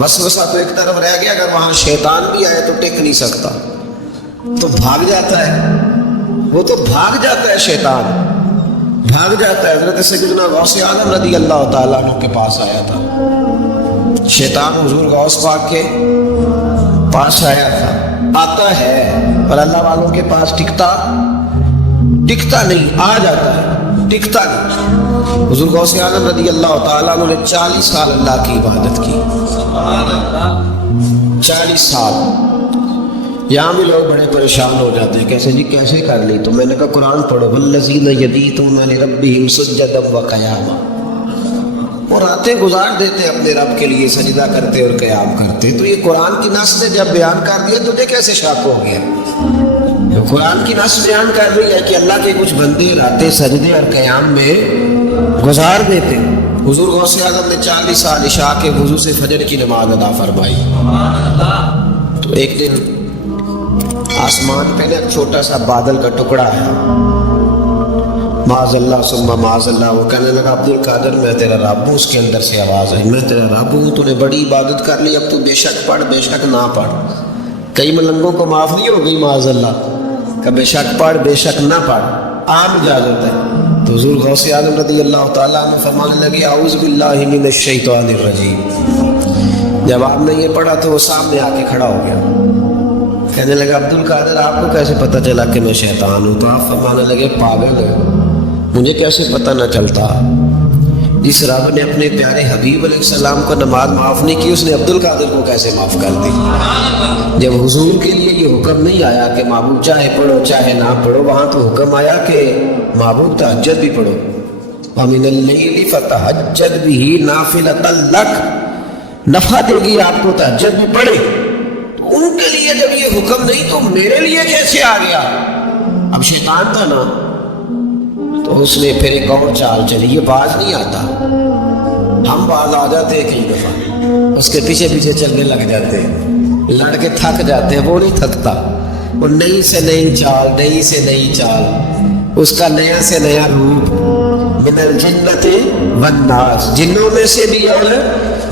وسوسہ تو ایک طرف رہ گیا، اگر وہاں شیطان بھی آئے تو ٹک نہیں سکتا، تو بھاگ جاتا ہے، وہ تو بھاگ جاتا ہے، شیطان بھاگ جاتا ہے۔ حضرت سیدنا غوث اعظم رضی اللہ تعالیٰ عنہ کے پاس آیا تھا، شیطان حضور غوث پاک کے پاس آیا تھا، آتا ہے اور اللہ والوں کے پاس ٹکتا نہیں، آ جاتا ہے ٹکتا نہیں۔ حضور غوث اعظم رضی اللہ تعالیٰ عنہ نے 40 سال اللہ کی عبادت کی، 40 سال۔ یہاں بھی لوگ بڑے پریشان ہو جاتے ہیں، کیسے جی کیسے کر لی؟ تو میں نے کہا قرآن پڑھو، والذین یبیتون لربہم سجدا وقیاما، اور راتیں گزار دیتے اپنے رب کے لیے سجدہ کرتے اور قیام کرتے۔ تو یہ قرآن کی نص نے جب بیان کر دیا تجھے کیسے شک ہو گیا؟ قرآن کی نص بیان کر رہی ہے کہ اللہ کے کچھ بندے راتیں سجدے اور قیام میں گزار دیتے۔ حضور غوث اعظم نے 40 سال عشاء کے وضو سے فجر کی نماز ادا فرمائی۔ تو ایک دن آسمان پہ ایک چھوٹا سا بادل کا ٹکڑا ہے، معاذ اللہ ثم معاذ اللہ، وہ کہنے لگا عبد القادر میں تیرا رب ہوں۔ اس کے اندر سے آواز آئی میں تیرا رب ہوں، تو نے بڑی عبادت کر لی، اب تو بے شک پڑھ بے شک نہ پڑھ۔ کئی ملنگوں کو معاف نہیں ہو گئی معاذ اللہ کہ بے شک پڑھ بے شک نہ پڑھ، عام اجازت ہے۔ تو حضور غوث اعظم رضی اللہ تعالیٰ عنہ فرمانے لگے اعوذ باللہ من الشیطان الرجیم۔ جب آپ نے یہ پڑھا تو وہ سامنے آ کے کھڑا ہو گیا، کہنے لگا عبد القادر آپ کو کیسے پتہ چلا کہ میں شیطان ہوں؟ تو آپ فرمانے لگے پاگل ہے، مجھے کیسے پتہ نہ چلتا؟ جس رب نے اپنے پیارے حبیب علیہ السلام کو نماز معاف نہیں کی، اس نے عبد القادر کو کیسے معاف کر دی؟ جب حضور کے لیے یہ حکم نہیں آیا کہ محبوب چاہے پڑھو چاہے نہ پڑھو، وہاں تو حکم آیا کہ محبوب تہجد بھی پڑھو، وَمِنَ اللَّيْلِ فَتَہَجَّدْ بِهِ نَافِلَةً لَكَ، نفع دے گی آپ کو تہجد بھی پڑھے۔ تو ان کے لیے جب یہ حکم نہیں تو میرے لیے کیسے آ گیا؟ اب شیطان تھا نا، تو اس نے پھر ایک اور چال چلی، یہ باز نہیں آتا، ہم باز آ جاتے ہیں کئی دفعہ، اس کے پیچھے پیچھے چلنے لگ جاتے ہیں، لڑ کے تھک جاتے ہیں، وہ نہیں تھکتا، وہ نئی سے نئی چال، نئی سے نئی چال، اس کا نیا سے نیا روپ، من الجنت والناس، جنوں میں سے بھی اور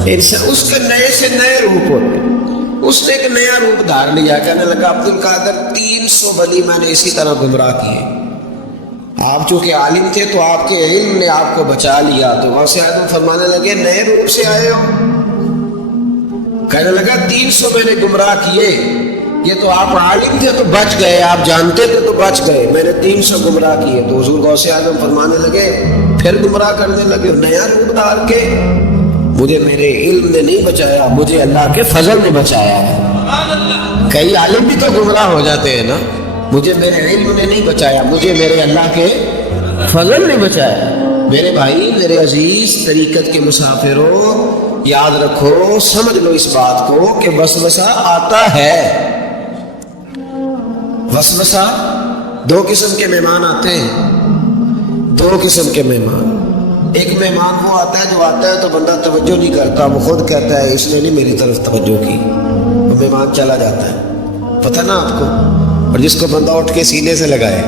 انسان، اس کے نئے سے نئے روپ ہوتے۔ اس نے ایک نیا روپ دھار لیا، کہنے لگا عبد القادر 300 ولی میں نے اسی طرح گمراہ کیے، آپ چونکہ عالم تھے تو آپ کے علم نے آپ کو بچا لیا۔ تو غوث اعظم فرمانے لگے نئے روپ سے آئے ہو؟ کہنے لگا 300 میں نے گمراہ کیے، یہ تو آپ عالم تھے تو بچ گئے، آپ جانتے تھے تو بچ گئے، میں نے 300 گمراہ کیے۔ تو حضور غوث اعظم فرمانے لگے پھر گمراہ کرنے لگے نیا روپ دھار کے، مجھے میرے علم نے نہیں بچایا، مجھے اللہ کے فضل نے بچایا ہے۔ کئی عالم بھی تو گمراہ ہو جاتے ہیں نا، مجھے میرے علم نے نہیں بچایا، مجھے میرے اللہ کے فضل نے بچایا۔ میرے بھائی، میرے عزیز طریقت کے مسافروں، یاد رکھو، سمجھ لو اس بات کو کہ وسوسہ آتا ہے۔ وسوسہ، دو قسم کے مہمان آتے ہیں، دو قسم کے مہمان۔ ایک مہمان وہ آتا ہے جو آتا ہے تو بندہ توجہ نہیں کرتا، وہ خود کہتا ہے اس نے نہیں میری طرف توجہ کی، وہ مہمان چلا جاتا ہے، پتہ نا آپ کو۔ اور جس کو بندہ اٹھ کے سینے سے لگائے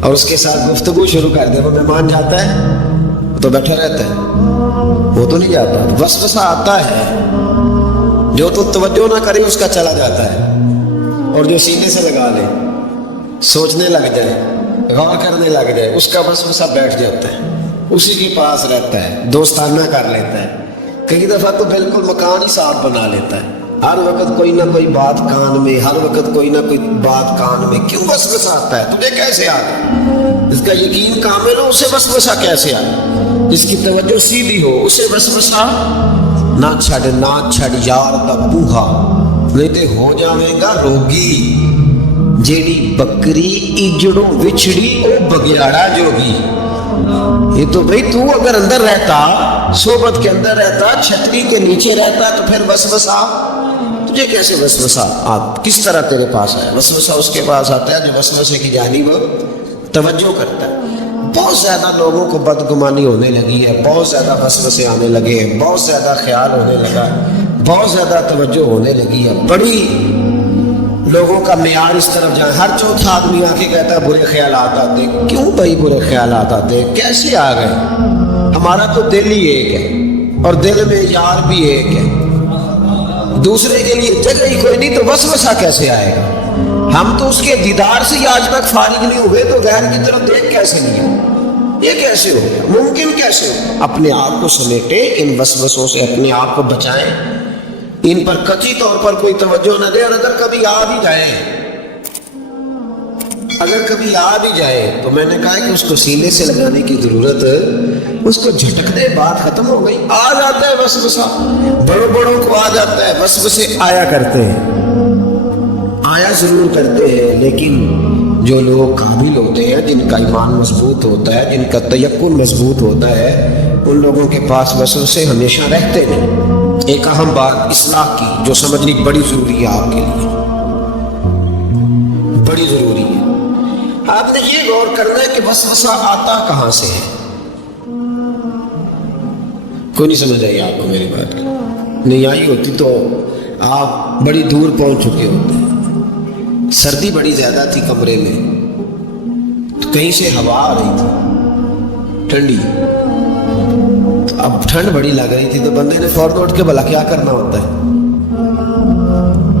اور اس کے ساتھ گفتگو شروع کر دے، وہ مہمان جاتا ہے تو بیٹھا رہتا ہے، وہ تو نہیں جاتا۔ وسوسہ آتا ہے، جو تو توجہ نہ کرے اس کا چلا جاتا ہے، اور جو سینے سے لگا لے، سوچنے لگ جائے، غور کرنے لگ جائے، اس کا وسوسہ بیٹھ جاتا ہے، اسی کے پاس رہتا ہے، دوستانہ کر لیتا ہے، کئی دفعہ تو بالکل مکان ہی صاف بنا لیتا ہے، ہر وقت کوئی نہ کوئی بات کان میں، ہر وقت کوئی نہ کوئی بات کان میں۔ کیوں وسوسہ آتا ہے؟ تجھے کیسے آ گیا؟ جس کا یقین کامل ہو اسے وسوسہ کیسے آئے؟ جس کی توجہ سیدھی ہو اسے وسوسہ نہ چھڑ یار دا بوہا، نہیں تے ہو جاویں گا روگی، جیڑی بکری اجڑوں وچھڑی او بگیاڑا جوگی۔ یہ تو بھئی تو اگر اندر رہتا، صحبت کے اندر رہتا، چھتری کے نیچے رہتا، تو پھر وسوسہ تجھے کیسے وسوسہ آپ کس طرح تیرے پاس آیا؟ وسوسہ اس کے پاس آتا ہے جو وسوسے کی جانب توجہ کرتا ہے۔ بہت زیادہ لوگوں کو بدگمانی ہونے لگی ہے، بہت زیادہ وسوسے آنے لگے ہیں، بہت زیادہ خیال ہونے لگا، بہت زیادہ توجہ ہونے لگی ہے، بڑی لوگوں کا معیار اس طرف جائے، ہر چوتھا آدمی آ کے کہتا ہے برے خیالات آتے۔ کیوں بھائی برے خیالات آتے؟ کیسے آ گئے؟ ہمارا تو دل ہی ایک ہے اور دل میں یار بھی ایک ہے، دوسرے کے لیے جگہ ہی کوئی نہیں تو وسوسہ کیسے آئے گا؟ ہم تو اس کے دیدار سے ہی آج تک فارغ نہیں ہوئے، تو غیر کی طرف دیکھ کیسے نہیں؟ یہ کیسے ہو گیا؟ ممکن کیسے ہو؟ اپنے آپ کو سمیٹے، ان وسوسوں سے اپنے آپ کو بچائیں، ان پر قطعی طور پر کوئی توجہ نہ دے، اور اگر کبھی آ بھی جائے تو میں نے کہا کہ اس کو سینے سے لگانے کی ضرورت، اس کو جھٹک دے، بات ختم ہو گئی۔ آ جاتا ہے وسوسہ، بڑوں کو آ جاتا ہے، وسوسے آیا کرتے ہیں، آیا ضرور کرتے ہیں، لیکن جو لوگ قابل ہوتے ہیں، جن کا ایمان مضبوط ہوتا ہے، جن کا تیقن مضبوط ہوتا ہے، ان لوگوں کے پاس وسوسے ہمیشہ رہتے نہیں۔ ایک اہم بات اصلاح کی جو سمجھنی بڑی ضروری ہے، آپ کے لیے بڑی ضروری ہے۔ آپ نے یہ غور کرنا ہے کہ وسوسہ آتا کہاں سے ہے۔ کوئی نہیں سمجھ آئی آپ کو میری بات؟ نہیں آئی ہوتی تو آپ بڑی دور پہنچ چکے ہوتے۔ سردی بڑی زیادہ تھی کمرے میں، تو کہیں سے ہوا آ رہی تھی ٹھنڈی، تو اب ٹھنڈ بڑی لگ رہی تھی، تو بندے نے فوراً اٹھ کے بھلا کیا کرنا ہوتا ہے؟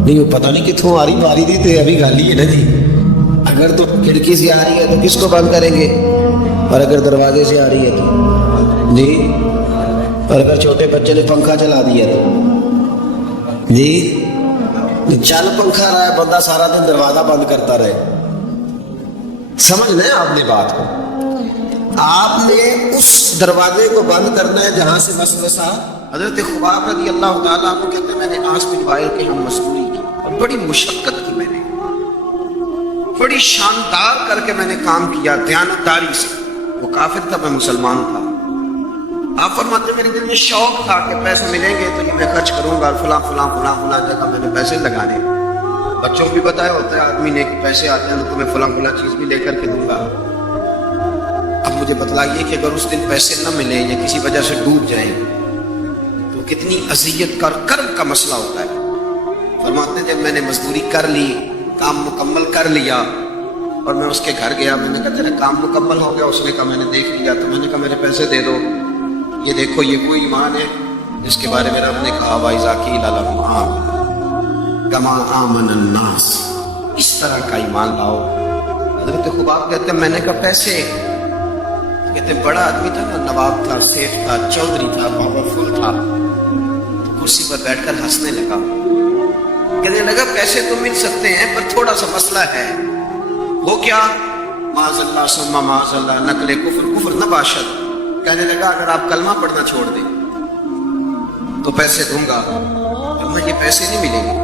نہیں، وہ پتہ نہیں کتوں آ رہی باری تھی، تو ابھی گالی ہے نا جی۔ اگر تو کھڑکی سے آ رہی ہے تو کس کو بند کریں گے، اور اگر دروازے سے آ رہی ہے تو جی، اور اگر چھوٹے بچے نے پنکھا چلا دیا تو جی، چل پنکھا رہا ہے بندہ سارا دن دروازہ بند کرتا رہے۔ سمجھ لیں آپ نے بات کو، آپ نے اس دروازے کو بند کرنا ہے جہاں سے وسوسہ۔ حضرت خباب رضی اللہ تعالیٰ عنہ کہتے ہیں میں نے 5 بن وائل کے ہم مزدوری کی، اور بڑی مشقت کی، میں نے بڑی شاندار کر کے میں نے کام کیا دیانتداری سے۔ وہ کافر تھا، میں مسلمان تھا۔ آپ فرماتے میرے دل میں شوق تھا کہ پیسے ملیں گے تو یہ میں خرچ کروں گا، فلاں فلاں فلاں فلاں جگہ میں نے پیسے لگانے۔ بچوں کو بھی بتایا ہوتا ہے آدمی نے کہ پیسے آتے ہیں تو تمہیں فلاں فلاں چیز بھی لے کر کے دوں گا۔ اب مجھے بتلائیے کہ اگر اس دن پیسے نہ ملیں یا کسی وجہ سے ڈوب جائیں تو کتنی اذیت کا اور کرب کا مسئلہ ہوتا ہے۔ فرماتے جب میں نے مزدوری کر لی، کام مکمل کر لیا، اور میں اس کے گھر گیا، میں نے کہا تیرا کام مکمل ہو گیا؟ اس نے کہا میں نے دیکھ لیا۔ تو میں نے کہا میرے پیسے دے دو۔ یہ دیکھو یہ وہ ایمان ہے جس کے بارے میں رب نے کہا وَإِذَا قِيلَ لَهُمْ آمِنُوا كَمَا آمَنَ النَّاسُ، اس طرح کا ایمان لاؤ۔ حضرت خباب کہتے ہیں میں نے کہا پیسے؟ کہتے ہیں بڑا آدمی تھا نا، نواب تھا، سیٹھ تھا، چودھری تھا، پاورفل تھا، تو کرسی پر بیٹھ کر ہنسنے لگا، کہنے لگا پیسے تو مل سکتے ہیں پر تھوڑا سا مسئلہ ہے۔ وہ کیا؟ معاذ اللہ ثم معاذ اللہ، نقل کفر نہ باشد۔ کہنے لگا اگر آپ کلمہ پڑھنا چھوڑ دیں تو پیسے دوں گا، ہمیں یہ پیسے نہیں ملیں گے۔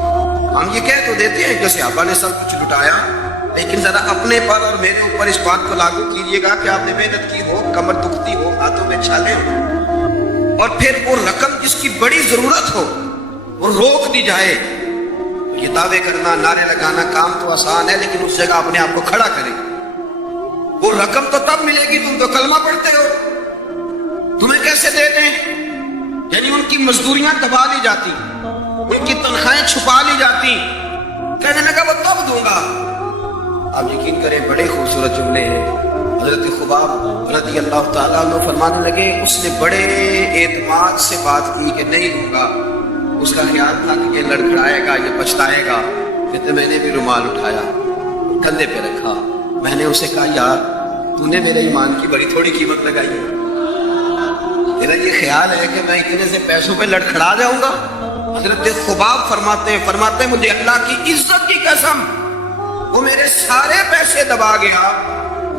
ہم یہ کہہ تو دیتے ہیں کہ صحابہ نے سب کچھ لٹایا، لیکن ذرا اپنے پر اور میرے اوپر اس بات کو لاگو کیجیے گا کہ آپ نے محنت کی ہو، کمر دکھتی ہو، ہاتھوں میں چھالے ہو، اور پھر وہ رقم جس کی بڑی ضرورت ہو وہ روک دی جائے۔ یہ دعوے کرنا، نعرے لگانا کام تو آسان ہے، لیکن اس جگہ اپنے آپ کو کھڑا کریں۔ وہ رقم تو تب ملے گی تم تو کلمہ پڑھتے ہو، تمہیں کیسے دے دیں؟ یعنی ان کی مزدوریاں دبا لی جاتی، ان کی تنخواہیں چھپا لی جاتی۔ کہنے لگا وہ تب دوں گا۔ آپ یقین کریں بڑے خوبصورت جملے ہیں۔ حضرت خباب رضی اللہ تعالیٰ عنہ فرمانے لگے اس نے بڑے اعتماد سے بات کی کہ نہیں دوں گا۔ اس کا خیال تھا کہ یہ لڑکھڑائے گا، یہ پچھتائے گا۔ کہتے میں نے بھی رومال اٹھایا، کندھے پہ رکھا، میں نے اسے کہا یار تو نے میرے ایمان کی بڑی تھوڑی قیمت لگائی ہے، تیرا یہ خیال ہے کہ میں اتنے سے پیسوں پہ لڑکھڑا جاؤں گا؟ حضرت خباب فرماتے ہیں مجھے اللہ کی عزت کی قسم وہ میرے سارے پیسے دبا گیا،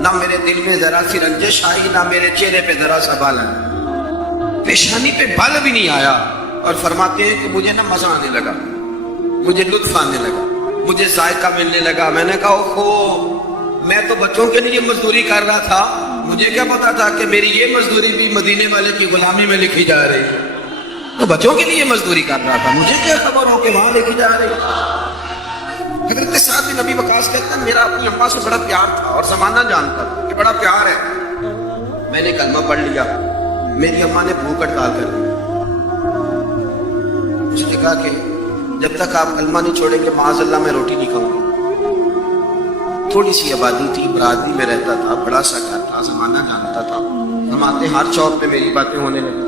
نہ میرے دل میں ذرا سی رنجش آئی، نہ میرے چہرے پہ ذرا سا بال آیا، پیشانی پہ بال بھی نہیں آیا۔ اور فرماتے ہیں کہ مجھے نا مزہ آنے لگا، مجھے لطف آنے لگا، مجھے ذائقہ ملنے لگا۔ میں نے کہا اوہو، میں تو بچوں کے لیے مزدوری کر رہا تھا، مجھے کیا پتا تھا کہ میری یہ مزدوری بھی مدینے والے کی غلامی میں لکھی جا رہی ہے۔ تو بچوں کے لیے مزدوری کر رہا تھا، مجھے کیا خبر ہو کہ وہاں لکھی جا رہی ہے۔ حضرت سعد بن نبی وقاص کہتے ہیں میرا اپنی اماں سے بڑا پیار تھا اور زمانہ جانتا تھا کہ بڑا پیار ہے۔ میں نے کلمہ پڑھ لیا، میری اماں نے بھوک ہڑتال کر دی۔ اس نے کہا کہ جب تک آپ کلمہ نہیں چھوڑیں گے معاذ اللہ میں روٹی نہیں کھاؤں گا۔ تھوڑی سی آبادی تھی، برادری میں رہتا تھا، بڑا سا گھر تھا، زمانہ جانتا تھا، ہمارے ہر چوک پہ میری باتیں ہونے لگی۔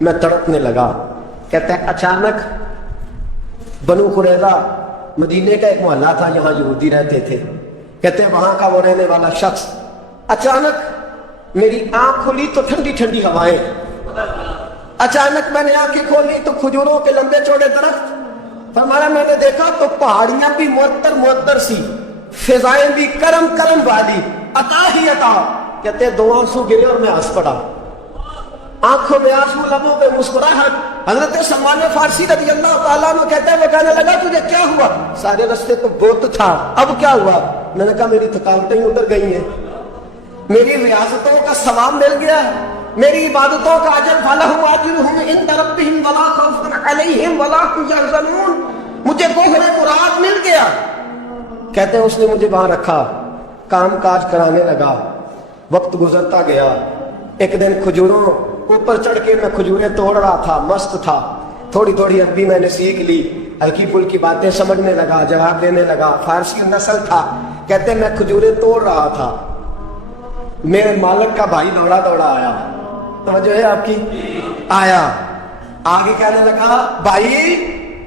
میں تڑپنے لگا. کہتے ہیں اچانک بنو قریظہ مدینے کا ایک محلہ تھا، یہاں یہودی رہتے تھے. کہتے ہیں وہاں کا وہ رہنے والا شخص اچانک میری آنکھ کھلی تو ٹھنڈی ٹھنڈی ہوائیں. اچانک میں نے آنکھیں کھولی تو کھجوروں کے لمبے چوڑے درخت. فرمایا میں نے دیکھا تو پہاڑیاں بھی معطر معطر سی، فضائیں بھی کرم کرم والی، عطا ہی عطا. کہتے ہیں 2 آنسو گرے اور میں ہنس پڑا. آنکھوں میں آنسو، لبوں پہ مسکراہٹ. حضرت سلمان فارسی رضی اللہ تعالیٰ عنہ کہتے ہیں وہ کہنے لگا تجھے کیا ہوا؟ سارے رستے تو بہت تھا، اب کیا ہوا؟ میں نے کہا میری تھکاوٹیں اتر گئی ہیں، میری ریاستوں کا ثواب مل گیا ہے، میری عبادتوں کا اجر فلہم اجرہم عند ربہم ولا خوف علیہم ولا هم یحزنون. مجھے گوہر مراد مل گیا. کہتے ہیں اس نے مجھے وہاں رکھا، کام کاج کرانے لگا. وقت گزرتا گیا. ایک دن کھجوروں اوپر چڑھ کے میں کھجوریں توڑ رہا تھا، مست تھا. تھوڑی تھوڑی عربی میں نے سیکھ لی، ہلکی پھلکی باتیں سمجھنے لگا، جواب دینے لگا. فارسی نسل تھا. کہتے ہیں میں کھجوریں توڑ رہا تھا، میرے مالک کا بھائی دوڑا دوڑا آیا. توجہ ہے آپ کی؟ آیا آگے کہنے لگا بھائی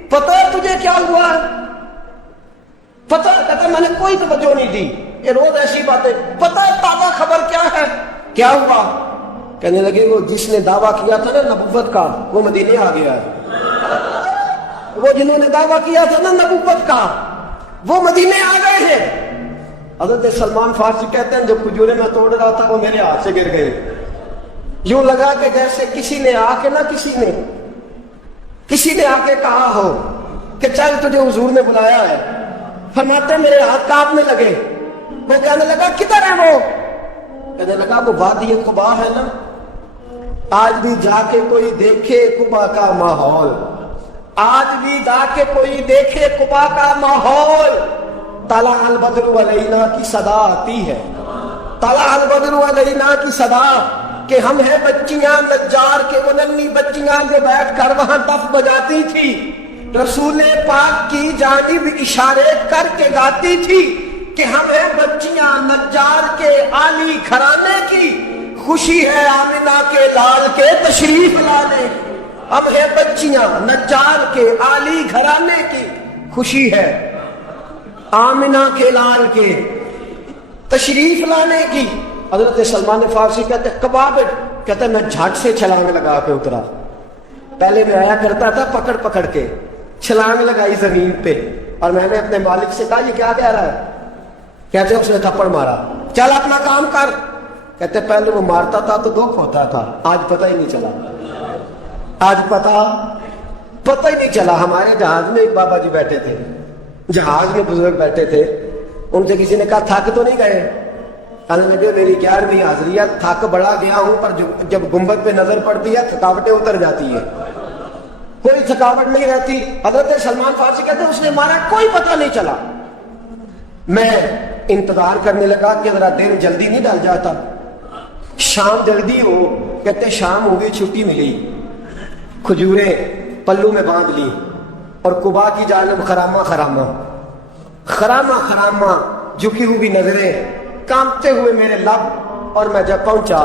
پتہ ہے تجھے کیا ہوا؟ پتہ؟ کہتا میں نے کوئی توجہ نہیں دی، یہ روز ایسی باتیں. پتہ ہے تازہ خبر کیا ہے؟ کیا ہوا؟ کہنے لگے وہ جس نے دعویٰ کیا تھا نا نبوت کا وہ مدینے آ گیا ہے. وہ جنہوں نے دعویٰ کیا تھا نا نبوت کا وہ مدینے آ گئے ہیں. حضرت سلمان فارسی کہتے ہیں جب کھجورے میں توڑ رہا تھا وہ میرے ہاتھ سے گر گئے. یوں لگا کہ جیسے کسی نے آ کے نا کسی نے آ کے کہا ہو کہ چل تجھے حضور نے بلایا ہے. فرماتے میرے ہاتھ کانپنے لگے. وہ کہنے لگا کدھر ہے وہ؟ کہنے لگا وہ وادی قبا ہے نا، آج بھی جا کے کوئی دیکھے قبا کا ماحول، آج بھی جا کے کوئی دیکھے قبا کا ماحول. طلع البدر علینا کی صدا آتی ہے، طلع البدر علینا کی صدا، کہ ہم ہیں بچیاں نجار کے. وہ ننھی بچیاں جو بیٹھ کر وہاں دف بجاتی تھی، رسول پاک کی جانب اشارے کر کے گاتی تھی کہ ہم ہیں بچیاں نجار کے عالی گھرانے کی، خوشی ہے آمنہ کے لال کے تشریف لانے. ہم ہیں بچیاں نجار کے عالی گھرانے کی، خوشی ہے آمنہ کے لال کے تشریف لانے کی. حضرت سلمان فارسی کہتے کباب، کہتے میں جھٹ سے چھلانگ لگا کے اترا. پہلے میں آیا کرتا تھا پکڑ پکڑ کے، چھلانگ لگائی زمین پہ اور میں نے اپنے مالک سے کہا یہ کیا کہہ رہا ہے؟ کہتے اس نے تھپڑ مارا. چل اپنا کام کر. کہتے پہلے وہ مارتا تھا تو دکھ ہوتا تھا، آج پتہ ہی نہیں چلا. آج پتہ ہی نہیں چلا. ہمارے جہاز میں ایک بابا جی بیٹھے تھے، جہاز میں بزرگ بیٹھے تھے. ان سے کسی نے کہا تھک تو نہیں گئے؟ کہنے لگے میری 11ویں حاضری ہے، تھک بڑا گیا ہوں پر جب گنبد پہ نظر پڑتی ہے تھکاوٹیں اتر جاتی ہے، کوئی تھکاوٹ نہیں رہتی. حضرت سلمان فارسی کہتے ہیں اس نے مارا، کوئی پتہ نہیں چلا. میں انتظار کرنے لگا کہ ذرا دن جلدی نہیں ڈل جاتا، شام جلدی ہو. کہتے شام ہو گئی، چھٹی ملی، کھجوریں پلو میں باندھ لی اور قبا کی جانب خرامہ خرامہ جھکی ہوئی نظریں، کانپتے ہوئے میرے لب. اور میں جب پہنچا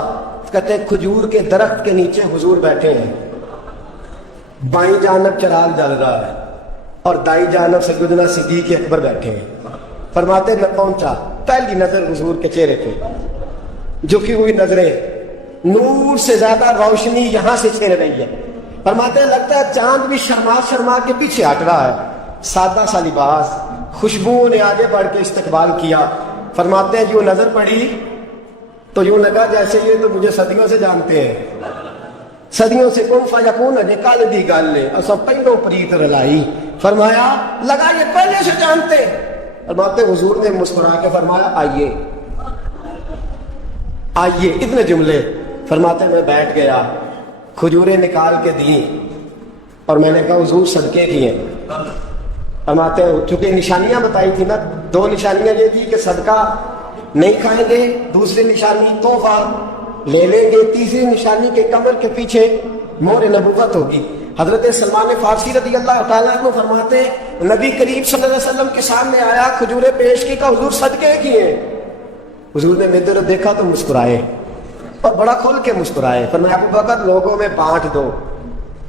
کہتے کھجور کے درخت کے نیچے حضور بیٹھے ہیں، بائیں جانب چراغ جل رہا ہے اور دائیں جانب سیدنا صدیق اکبر بیٹھے ہیں. فرماتے میں پہنچا، پہلی نظر حضور کے چہرے پہ، جھکی ہوئی نظریں، نور سے زیادہ روشنی یہاں سے چھڑ رہی ہے. فرماتے ہیں لگتا ہے چاند بھی شرما کے پیچھے ہٹ رہا ہے. سادہ سا لباس، خوشبو نے آگے بڑھ کے استقبال کیا. فرماتے ہیں جو نظر پڑی تو یوں لگا جیسے یہ تو مجھے صدیوں سے جانتے ہیں، صدیوں سے کن فیکون نکال دی گل نے اسب پہلو پریت رلائی. فرمایا لگا یہ پہلے سے جانتے. فرماتے حضور نے مسکرا کے فرمایا آئیے اتنے جملے. فرماتے میں بیٹھ گیا، کھجوریں نکال کے دی اور میں نے کہا حضور صدقے کی ہیں. فرماتے ہیں چونکہ نشانیاں بتائی تھی نا، 2 نشانیاں یہ تھی کہ صدقہ نہیں کھائیں گے، دوسری نشانی تحفہ لے لیں گے، تیسری نشانی کے کمر کے پیچھے مہر نبوت ہوگی. حضرت سلمان فارسی رضی اللہ تعالیٰ عنہ فرماتے ہیں نبی کریم صلی اللہ علیہ وسلم کے سامنے آیا، کھجوریں پیش کی، کہ حضور صدقے کی ہیں. حضور نے میری طرف دیکھا تو مسکرائے اور بڑا کھل کے مسکرائے. فرمایا ابو بکر لوگوں میں بانٹ دو،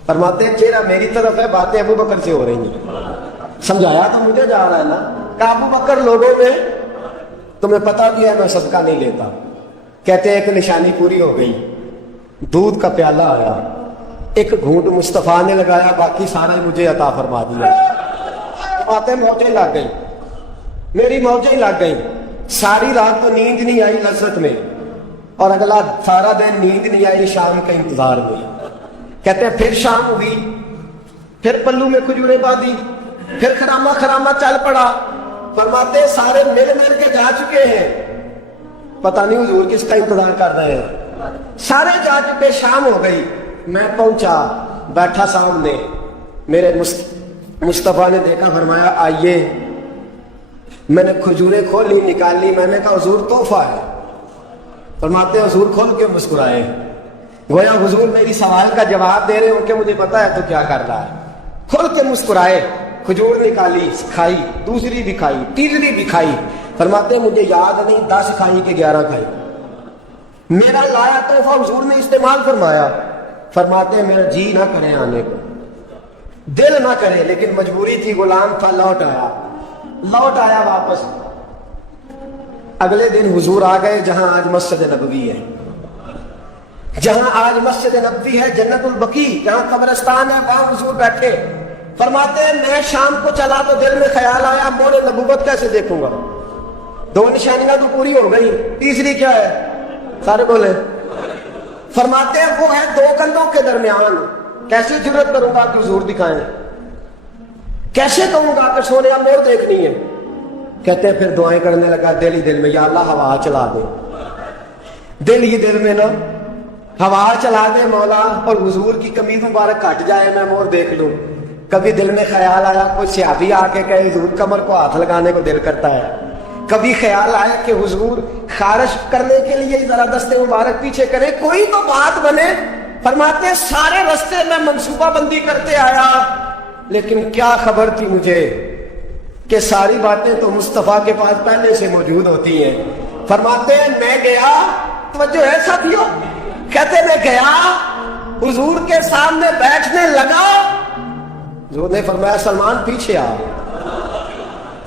فرماتے ہیں چہرہ میری طرف ہے، باتیں ابو بکر سے ہو رہی ہیں۔ سمجھایا تو مجھے جا رہا ہے نا کہ ابو بکر لوگوں میں تمہیں پتا بھی ہے میں صدقہ نہیں لیتا۔ کہتے ہیں ایک نشانی پوری ہو گئی، دودھ کا پیالہ آیا، ایک گھونٹ مصطفیٰ نے لگایا، باقی سارا مجھے عطا فرما دیا۔ باتیں موجیں لگ گئی، میری موجیں لگ گئی، ساری رات تو نیند نہیں آئی لذت میں، اور اگلا سارا دن نیند نہیں آئی شام کے انتظار میں۔ کہتے ہیں پھر شام ہوئی، پھر پلو میں کھجوریں باندھی، پھر خرامہ خرامہ چل پڑا۔ فرماتے ہیں سارے مل مل کے جا چکے ہیں، پتہ نہیں حضور کس کا انتظار کر رہے ہیں۔ سارے جا چکے، شام ہو گئی، میں پہنچا، بیٹھا سامنے، میرے مصطفیٰ نے دیکھا، فرمایا آئیے۔ میں نے کھجوریں کھولی، نکالی، میں نے کہا حضور تحفہ ہے۔ فرماتے ہیں حضور کھول کے مسکرائے، گویا حضور میری سوال کا جواب دے رہے ہوں کہ مجھے پتا ہے تو کیا کر رہا ہے۔ کھول کے مسکرائے، کھجور نکالی، کھائی، دوسری بھی کھائی، تیسری بھی کھائی۔ فرماتے ہیں مجھے یاد نہیں 10 کھائی کہ 11 کھائی۔ میرا لایا تحفہ حضور نے استعمال فرمایا۔ فرماتے ہیں میرا جی نہ کرے آنے کو، دل نہ کرے، لیکن مجبوری تھی، غلام تھا، لوٹ آیا واپس۔ اگلے دن حضور آ گئے جہاں آج مسجد نبوی ہے، جہاں آج مسجد نبوی ہے، جنت البقیع جہاں قبرستان ہے، وہاں حضور بیٹھے۔ فرماتے ہیں میں شام کو چلا تو دل میں خیال آیا مور نبوت کیسے دیکھوں گا، 2 نشانیاں تو پوری ہو گئی، تیسری کیا ہے؟ سارے بولے۔ فرماتے ہیں وہ ہے 2 کندھوں کے درمیان، کیسے جرت کروں گا کہ حضور دکھائیں، کیسے کہوں گا کہ سونے مور دیکھنی ہے۔ کہتے ہیں پھر دعائیں کرنے لگا دل ہی دل میں، یا اللہ ہوا چلا دے، دل ہی دل میں نا ہوا چلا دے مولا، اور حضور کی قمیض مبارک کٹ جائے میں مور دیکھ لوں۔ کبھی دل میں خیال آیا کوئی صحابی آ کے کہے حضور کمر کو ہاتھ لگانے کو دل کرتا ہے۔ کبھی خیال آیا کہ حضور خارش کرنے کے لیے ذرا دستے مبارک پیچھے کرے، کوئی تو بات بنے۔ فرماتے ہیں سارے رستے میں منصوبہ بندی کرتے آیا، لیکن کیا خبر تھی مجھے کہ ساری باتیں تو مصطفیٰ کے پاس پہلے سے موجود ہوتی ہیں۔ فرماتے ہیں میں گیا، توجہ ہے ساتھیوں، کہتے میں گیا حضور کے سامنے بیٹھنے لگا، حضور نے فرمایا سلمان پیچھے آ،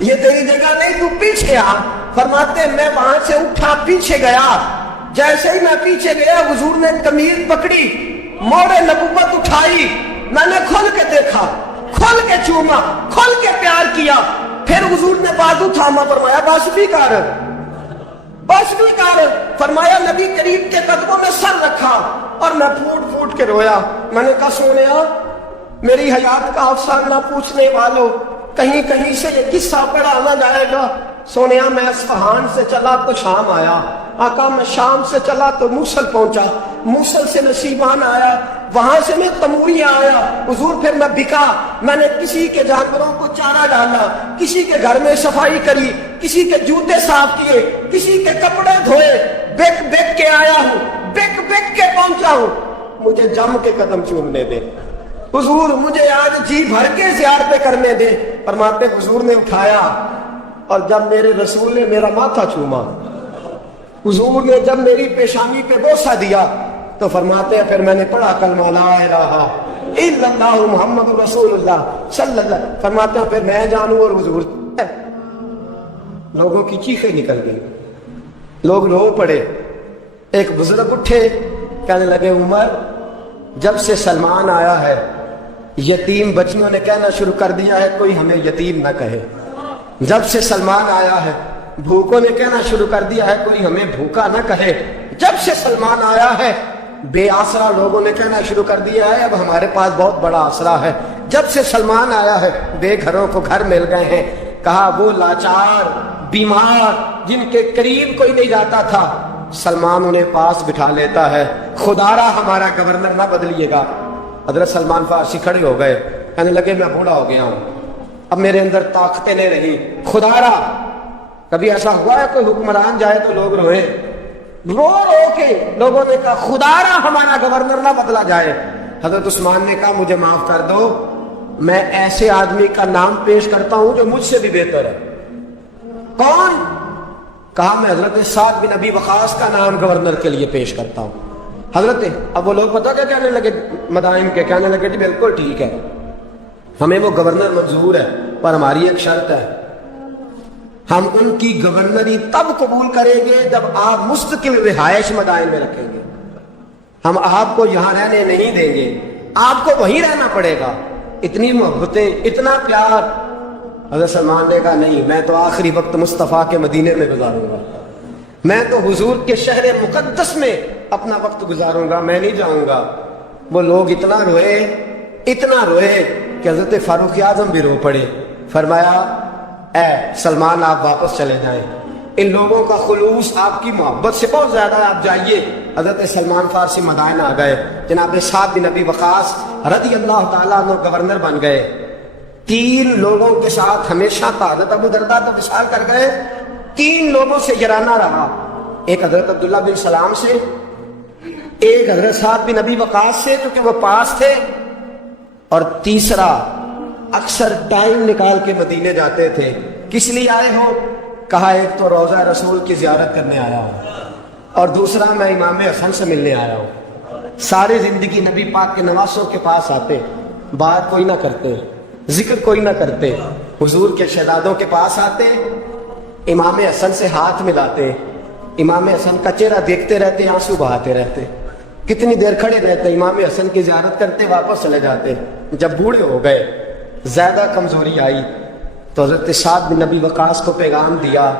یہ تیری جگہ نہیں، تو پیچھے آ۔ فرماتے ہیں میں وہاں سے اٹھا پیچھے گیا، جیسے ہی میں پیچھے گیا حضور نے قمیض پکڑی، مور نبوت اٹھائی، میں نے کھول کے دیکھا، کھول کے چوما، کھول کے پیار کیا۔ پھر حضور نے بازو تھاما، فرمایا بس بھی کر، بس بھی کر۔ فرمایا نبی کریم کے قدموں میں سر رکھا اور میں پھوٹ پھوٹ کے رویا۔ میں نے کہا سونیا میری حیات کا افسانہ پوچھنے والوں، کہیں کہیں سے یہ قصہ پڑھا نہ جائے گا۔ سونیا میں اصفہان سے چلا تو شام آیا، آقا میں شام سے چلا تو موصل پہنچا، موصل سے نشیبان آیا، وہاں سے میں تموریہ آیا۔ حضور پھر میں بکا، میں نے کسی کے جانوروں کو چارہ ڈالا، کسی کے گھر میں صفائی کری، کسی کے جوتے صاف کیے، کسی کے کپڑے دھوئے، بک بک کے آیا ہوں، بک بک کے پہنچا ہوں، مجھے جم کے قدم چومنے دے حضور، مجھے آج جی بھر کے زیارتیں کرنے دے۔ فرماتے حضور نے اٹھایا، اور جب میرے رسول نے میرا ماتھا چوما، حضور نے جب میری پیشانی پہ بوسہ دیا، تو فرماتے ہیں پھر میں نے پڑھا کلمہ لا الہ الا اللہ محمد رسول اللہ صلی اللہ۔ فرماتے ہیں پھر میں جانوں اور حضور۔ لوگوں کی چیخیں نکل گئی، لوگ رو پڑے۔ ایک بزرگ اٹھے، کہنے لگے عمر جب سے سلمان آیا ہے یتیم بچیوں نے کہنا شروع کر دیا ہے کوئی ہمیں یتیم نہ کہے، جب سے سلمان آیا ہے بھوکوں نے کہنا شروع کر دیا ہے کوئی ہمیں بھوکا نہ کہے، جب سے سلمان آیا ہے بے آسرا لوگوں نے کہنا شروع کر دیا ہے اب ہمارے پاس بہت بڑا آسرا ہے، جب سے سلمان آیا ہے بے گھروں کو گھر مل گئے ہیں۔ کہا وہ لاچار بیمار جن کے قریب کوئی نہیں جاتا تھا سلمان انہیں پاس بٹھا لیتا ہے، خدا را ہمارا گورنر نہ بدلیے گا۔ حضرت سلمان فارسی کھڑے ہو گئے، کہنے لگے میں بوڑھا ہو گیا ہوں، اب میرے اندر طاقتیں نہیں رہی، خدا را کبھی ایسا ہوا ہے کوئی حکمران جائے تو لوگ روئے، رو رو کے لوگوں نے کہا خدا را ہمارا گورنر نہ بدلا جائے۔ حضرت عثمان نے کہا مجھے معاف کر دو، میں ایسے آدمی کا نام پیش کرتا ہوں جو مجھ سے بھی بہتر ہے۔ کون؟ کہا میں حضرت سعد بن ابی وقاص کا نام گورنر کے لیے پیش کرتا ہوں۔ حضرت اب وہ لوگ پتہ کیا کہنے لگے مدائن کے؟ کہنے لگے جی بالکل ٹھیک ہے، ہمیں وہ گورنر منظور ہے، پر ہماری ایک شرط ہے، ہم ان کی گورنری تب قبول کریں گے جب آپ مستقل رہائش مدائن میں رکھیں گے، ہم آپ کو یہاں رہنے نہیں دیں گے، آپ کو وہیں رہنا پڑے گا۔ اتنی محبتیں، اتنا پیار۔ حضرت سلمان نے کہا نہیں، میں تو آخری وقت مصطفیٰ کے مدینے میں گزاروں گا، میں تو حضور کے شہر مقدس میں اپنا وقت گزاروں گا، میں نہیں جاؤں گا۔ وہ لوگ اتنا روئے کہ حضرت فاروق اعظم بھی رو پڑے۔ فرمایا اے سلمان آپ واپس چلے جائیں، ان لوگوں کا خلوص آپ کی محبت سے بہت زیادہ ہے، آپ جائیے۔ حضرت سلمان فارسی مدائن آ گئے، جناب سعد بن ابی وقاص رضی اللہ تعالیٰ عنہ گورنر بن گئے۔ 3 لوگوں کے ساتھ ہمیشہ تھا، حضرت ابو درداء تو وصال کر گئے، 3 لوگوں سے یارانہ رہا، ایک حضرت عبداللہ بن سلام سے، ایک حضرت سعد بن ابی وقاص سے کیونکہ وہ پاس تھے، اور تیسرا اکثر ٹائم نکال کے مدینے جاتے تھے۔ کس لیے آئے ہو؟ کہا ایک تو روضہ رسول کی زیارت کرنے آیا ہوں، اور دوسرا میں امام حسن سے ملنے آیا ہوں۔ ساری زندگی نبی پاک کے نواسوں کے پاس آتے، بات کوئی نہ کرتے، ذکر کوئی نہ کرتے، حضور کے شہزادوں کے پاس آتے، امام حسن سے ہاتھ ملاتے، امام حسن کا چہرہ دیکھتے رہتے، آنسو بہاتے رہتے، کتنی دیر کھڑے رہتے، امام حسن کی زیارت کرتے، واپس چلے جاتے۔ جب بوڑھے ہو گئے، زیادہ کمزوری آئی، تو حضرت سعد بن نبی وقاص کو پیغام دیا،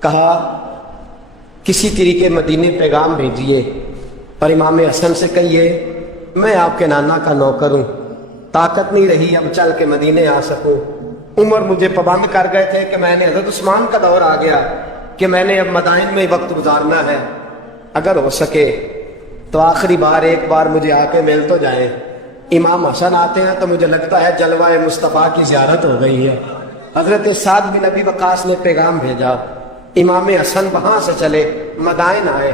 کہا کسی طریقے مدینے پیغام بھیجیے اور امام حسن سے کہیے میں آپ کے نانا کا نوکر ہوں، طاقت نہیں رہی اب چل کے مدینے آ سکوں، عمر مجھے پابند کر گئے تھے کہ میں نے، حضرت عثمان کا دور آ گیا کہ میں نے اب مدائن میں وقت گزارنا ہے، اگر ہو سکے تو آخری بار ایک بار مجھے آ کے مل تو جائیں۔ امام حسن آتے ہیں تو مجھے لگتا ہے جلوہ مصطفیٰ کی زیارت ہو گئی ہے۔ حضرت سعد بن ابی وقاص نے پیغام بھیجا، امام حسن وہاں سے چلے مدائن آئے۔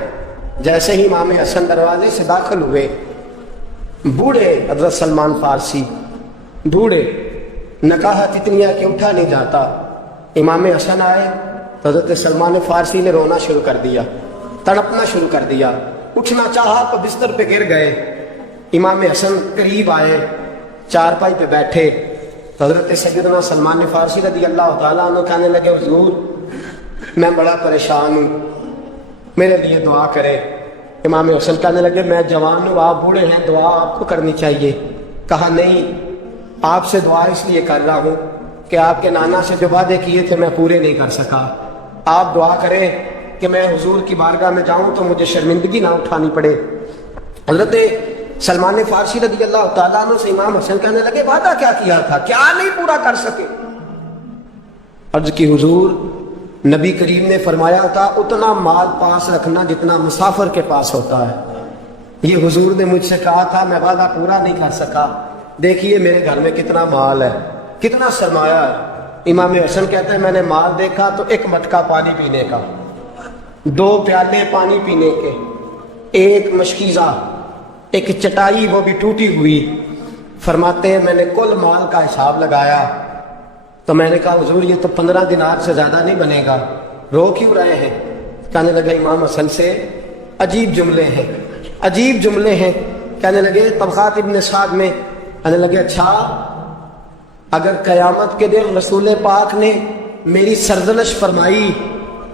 جیسے ہی امام حسن دروازے سے داخل ہوئے، بوڑھے حضرت سلمان فارسی، بوڑھے، نکاحت اتنی ہے کہ اٹھا نہیں جاتا، امام حسن آئے تو حضرت سلمان فارسی نے رونا شروع کر دیا، تڑپنا شروع کر دیا، اٹھنا چاہا تو بستر پہ گر گئے۔ امام حسن قریب آئے، چارپائی پہ بیٹھے تو حضرت سیدنا سلمان فارسی رضی اللہ تعالیٰ عنہ کہنے لگے حضور میں بڑا پریشان ہوں، میرے لیے دعا کرے۔ امام حسن کہنے لگے میں جوان ہوں، آپ بوڑھے ہیں، دعا آپ کو کرنی چاہیے۔ کہا نہیں، آپ سے دعا اس لیے کر رہا ہوں کہ آپ کے نانا سے جو وعدے کیے تھے میں پورے نہیں کر سکا، آپ دعا کریں کہ میں حضور کی بارگاہ میں جاؤں تو مجھے شرمندگی نہ اٹھانی پڑے۔ حضرت سلمان فارسی رضی اللہ تعالیٰ عنہ سے امام حسن کہنے لگے وعدہ کیا کیا تھا، کیا نہیں پورا کر سکے؟ عرض کی حضور نبی کریم نے فرمایا تھا اتنا مال پاس رکھنا جتنا مسافر کے پاس ہوتا ہے، یہ حضور نے مجھ سے کہا تھا، میں وعدہ پورا نہیں کر سکا، دیکھیے میرے گھر میں کتنا مال ہے، کتنا سرمایہ ہے۔ امام حسن کہتے ہیں میں نے مال دیکھا تو 1 مٹکا پانی پینے کا، 2 پیالے پانی پینے کے، 1 مشکیزہ، 1 چٹائی وہ بھی ٹوٹی ہوئی۔ فرماتے ہیں میں نے کل مال کا حساب لگایا تو میں نے کہا حضور یہ تو 15 دینار سے زیادہ نہیں بنے گا، رو کیوں رہے ہیں؟ کہنے لگے امام حسن سے عجیب جملے ہیں، عجیب جملے ہیں۔ کہنے لگے طبقات ابن سعد میں، کہنے لگے اچھا اگر قیامت کے دن رسول پاک نے میری سرزنش فرمائی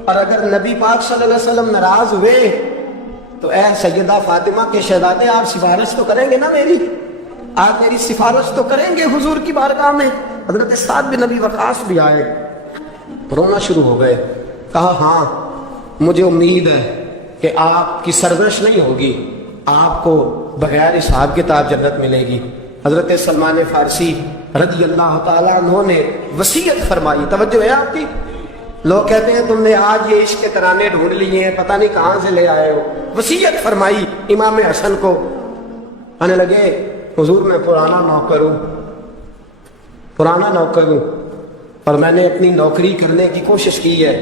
اور اگر نبی پاک صلی اللہ علیہ وسلم ناراض ہوئے تو اے سیدہ فاطمہ کے شہزادے آپ سفارش تو کریں گے نا میری، آپ میری سفارش تو کریں گے حضور کی بارگاہ میں؟ حضرت سعد بن نبی وقاص بھی آئے، رونا شروع ہو گئے، کہا ہاں مجھے امید ہے کہ آپ کی سرزنش نہیں ہوگی، آپ کو بغیر حساب کتاب جنت ملے گی۔ حضرت سلمان فارسی رضی اللہ تعالیٰ عنہ نے وصیت فرمائی، توجہ ہے آپ کی؟ لوگ کہتے ہیں تم نے آج یہ عشق کے ترانے ڈھونڈ لیے ہیں، پتہ نہیں کہاں سے لے آئے ہو۔ وصیت فرمائی امام حسن کو، کہنے لگے حضور میں پرانا نوکر ہوں، پرانا نوکر ہوں، اور میں نے اپنی نوکری کرنے کی کوشش کی ہے،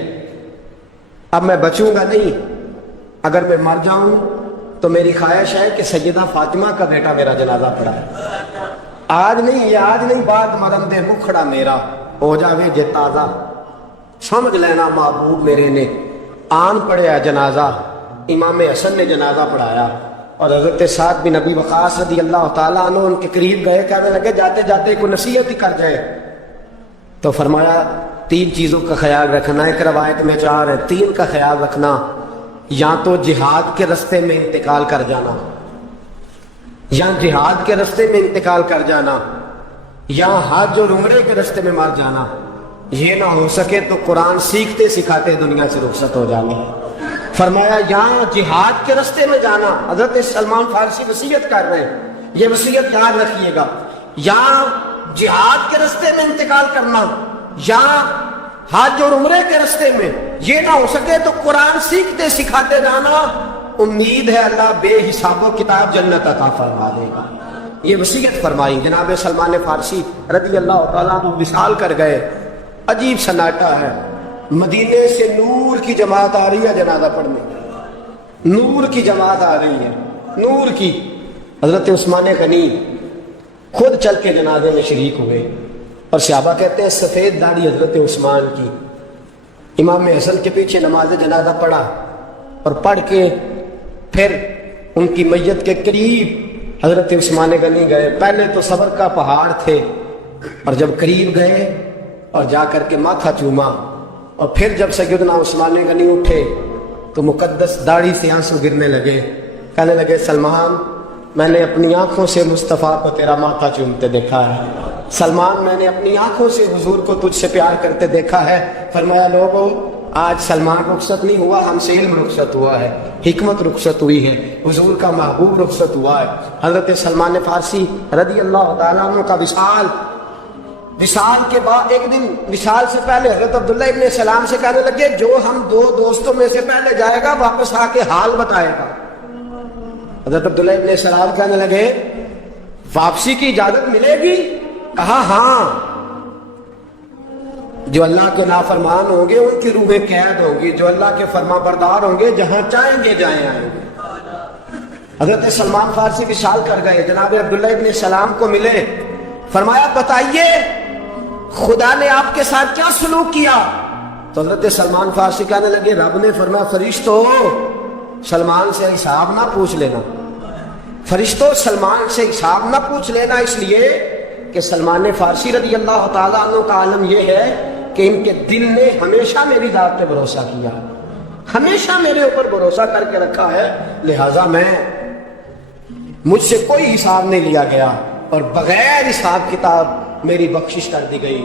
اب میں بچوں گا نہیں، اگر میں مر جاؤں تو میری خواہش ہے کہ سیدہ فاطمہ کا بیٹا میرا جنازہ پڑھا ہے، آج نہیں، یہ آج نہیں، بعد مرم دے مکھڑا میرا ہو جاوے جے تازہ، سمجھ لینا محبوب میرے نے آن پڑھیا جنازہ۔ امام حسن نے جنازہ پڑھایا، اور حضرت سعد بن ابی وقاص رضی اللہ تعالیٰ عنہ ان کے قریب گئے، کہنے لگے جاتے جاتے کوئی نصیحت ہی کر جائے، تو فرمایا 3 چیزوں کا خیال رکھنا، ایک روایت میں 4 ہے، 3 کا خیال رکھنا، یا تو جہاد کے رستے میں انتقال کر جانا، یا جہاد کے رستے میں انتقال کر جانا، یا حج اور عمرے کے رستے میں مر جانا، یہ نہ ہو سکے تو قرآن سیکھتے سکھاتے دنیا سے رخصت ہو جانا۔ فرمایا یہاں جہاد کے رستے میں جانا، حضرت سلمان فارسی وصیت کر رہے ہیں، یہ وصیت یاد رکھیے گا، یا جہاد کے رستے میں انتقال کرنا، یا حج اور عمرے کے رستے میں، یہ نہ ہو سکے تو قرآن سیکھتے سکھاتے جانا، امید ہے اللہ بے حساب و کتاب جنت عطا فرما دے گا۔ یہ وصیت فرمائی۔ جناب سلمان فارسی رضی اللہ تعالیٰ عنہ وصال کر گئے، عجیب سناٹا ہے، مدینے سے نور کی جماعت آ رہی ہے جنازہ پڑھنے، نور کی جماعت آ رہی ہے، نور کی۔ حضرت عثمان غنی خود چل کے جنازے میں شریک ہوئے، اور صحابہ کہتے ہیں سفید داڑھی حضرت عثمان کی، امام حسن کے پیچھے نماز جنازہ پڑھا، اور پڑھ کے پھر ان کی میت کے قریب حضرت عثمان غنی گئے۔ پہلے تو صبر کا پہاڑ تھے، اور جب قریب گئے اور جا کر کے ماتھا چوما، اور پھر جب سیدنا عثمان غنی اٹھے تو مقدس داڑھی سے آنسو گرنے لگے، کہنے لگے سلمان میں نے اپنی آنکھوں سے مصطفیٰ کو تیرا ماتھا چومتے دیکھا ہے، سلمان میں نے اپنی آنکھوں سے حضور کو تجھ سے پیار کرتے دیکھا ہے۔ فرمایا لوگوں آج سلمان رخصت نہیں ہوا، ہم سے علم رخصت ہوا ہے، حکمت رخصت ہوئی ہے، حضور کا محبوب رخصت ہوا ہے۔ حضرت سلمان فارسی رضی اللہ تعالیٰ عنہ کا وصال کے بعد ایک دن وصال سے پہلے حضرت عبداللہ ابن سلام سے کہنے لگے جو ہم 2 دوستوں میں سے پہلے جائے گا واپس آ کے حال بتائے گا۔ حضرت عبداللہ ابن سلام کہنے لگے واپسی کی اجازت ملے گی؟ کہا ہاں، جو اللہ کے نافرمان ہوں گے ان کی روحیں قید ہوں گی، جو اللہ کے فرما بردار ہوں گے جہاں چاہیں گے جائیں آئیں گے۔ حضرت سلمان فارسی وصال کر گئے، جناب عبداللہ ابن سلام کو ملے، فرمایا بتائیے خدا نے آپ کے ساتھ کیا سلوک کیا؟ تو حضرت سلمان فارسی کہنے لگے رب نے فرمایا فرشتو سلمان سے حساب نہ پوچھ لینا، فرشتوں سلمان سے حساب نہ پوچھ لینا، اس لیے کہ سلمان فارسی رضی اللہ تعالیٰ عنہ کا عالم یہ ہے کہ ان کے دل نے ہمیشہ میری ذات پہ بھروسہ کیا، ہمیشہ میرے اوپر بھروسہ کر کے رکھا ہے، لہٰذا مجھ سے کوئی حساب نہیں لیا گیا، اور بغیر حساب کتاب میری بخشش کر دی گئی۔